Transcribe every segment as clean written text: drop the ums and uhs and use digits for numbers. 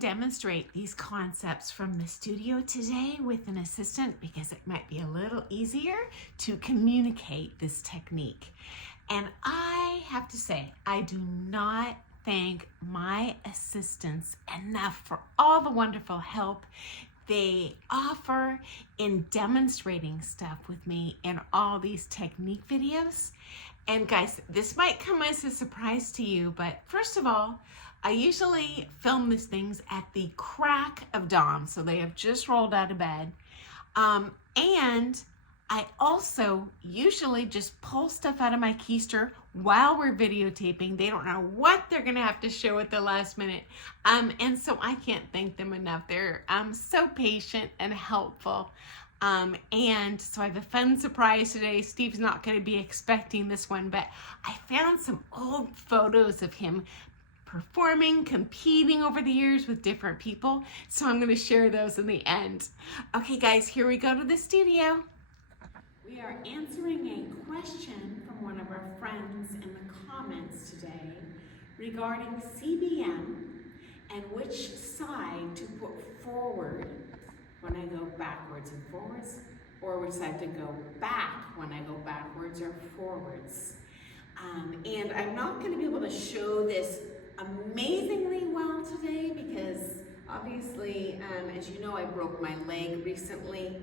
demonstrate these concepts from the studio today with an assistant because it might be a little easier to communicate this technique. And I have to say, I do not thank my assistants enough for all the wonderful help they offer in demonstrating stuff with me in all these technique videos. And guys, this might come as a surprise to you, but first of all, I usually film these things at the crack of dawn, so they have just rolled out of bed. And I also usually just pull stuff out of my keister while we're videotaping. They don't know what they're gonna have to show at the last minute. And so I can't thank them enough. They're so patient and helpful. And so I have a fun surprise today. Steve's not gonna be expecting this one, but I found some old photos of him performing, competing over the years with different people. So I'm gonna share those in the end. Okay guys, here we go to the studio. We are answering a question from one of our friends in the comments today regarding CBM and which side to put forward when I go backwards and forwards, or which side to go back when I go backwards or forwards. And I'm not going to be able to show this amazingly well today because obviously, as you know, I broke my leg recently.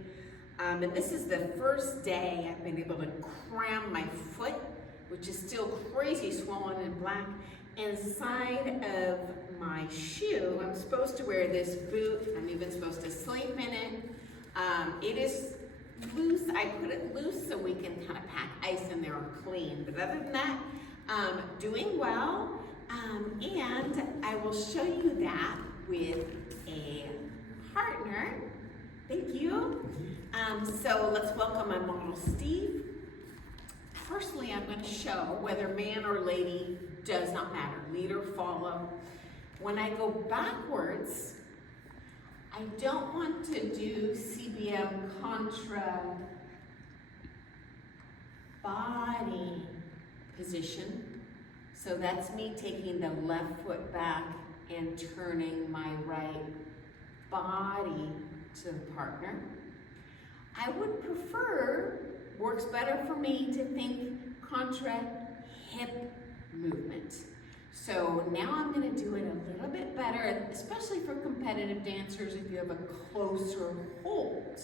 And this is the first day I've been able to cram my foot, which is still crazy swollen and black, inside of my shoe. I'm supposed to wear this boot. I'm even supposed to sleep in it. It is loose. I put it loose so we can kind of pack ice in there and clean. But other than that, doing well. And I will show you that with a partner. Thank you. So let's welcome my model, Steve. Firstly, I'm going to show whether man or lady does not matter, lead or follow. When I go backwards, I don't want to do CBM Contra body position. So that's me taking the left foot back and turning my right body to the partner. I would prefer, works better for me to think contra hip movement. So now I'm going to do it a little bit better, especially for competitive dancers if you have a closer hold.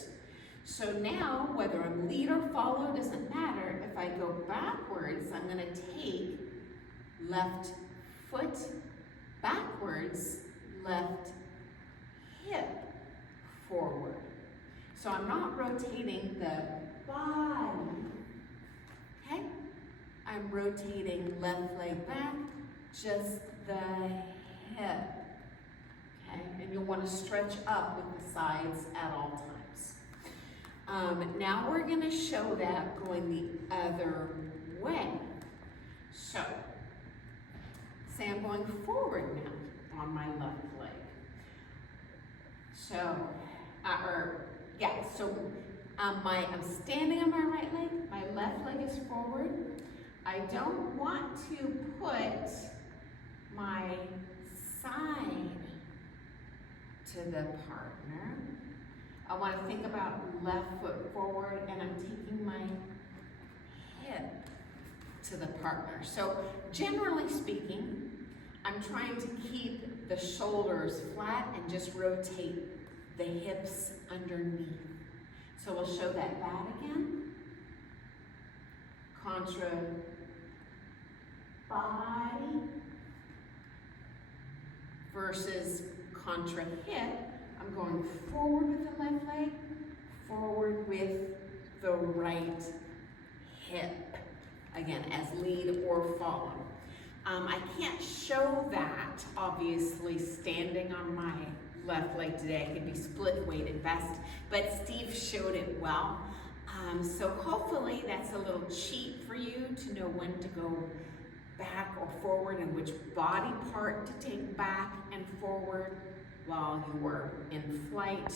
So now, whether I'm lead or follow, doesn't matter. If I go backwards, I'm going to take left foot backwards, left hip forward. So I'm not rotating the body, okay? I'm rotating left leg back, just the hip, okay? And you'll want to stretch up with the sides at all times. Now we're gonna show that going the other way. So, say I'm going forward now on my left leg. So, I'm standing on my right leg, my left leg is forward. I don't want to put my side to the partner. I want to think about left foot forward and I'm taking my hip to the partner. So generally speaking, I'm trying to keep the shoulders flat and just rotate the hips underneath. So we'll show that again. Contra body versus contra hip. I'm going forward with the left leg, forward with the right hip. Again, as lead or follow. I can't show that, obviously, standing on my left leg today. I could be split weight at best, but Steve showed it well. So hopefully that's a little cheat for you to know when to go back or forward and which body part to take back and forward while you were in flight.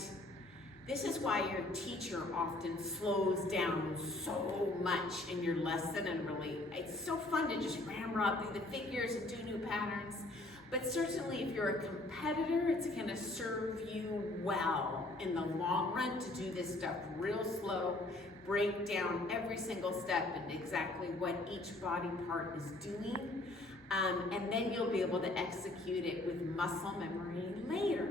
This is why your teacher often slows down so much in your lesson, and really, it's so fun to just ramrod through the figures and do new patterns. But certainly if you're a competitor, it's going to serve you well in the long run to do this stuff real slow, break down every single step and exactly what each body part is doing, and then you'll be able to execute it with muscle memory later.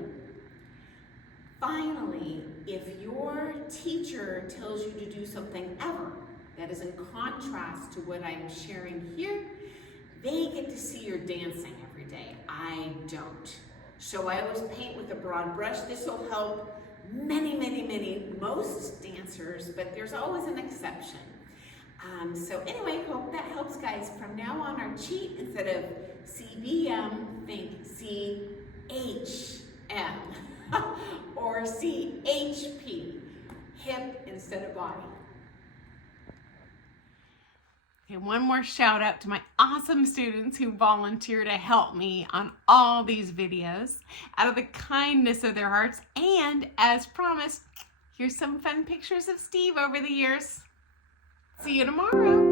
Finally, if your teacher tells you to do something ever that is in contrast to what I'm sharing here, they get to see your dancing every day. I don't. So I always paint with a broad brush. This will help most dancers, but there's always an exception. So anyway, hope that helps, guys. From now on, our cheat, instead of CBM, think CHM or CHP, hip instead of body. Okay, one more shout out to my awesome students who volunteer to help me on all these videos out of the kindness of their hearts. And as promised, here's some fun pictures of Steve over the years. See you tomorrow.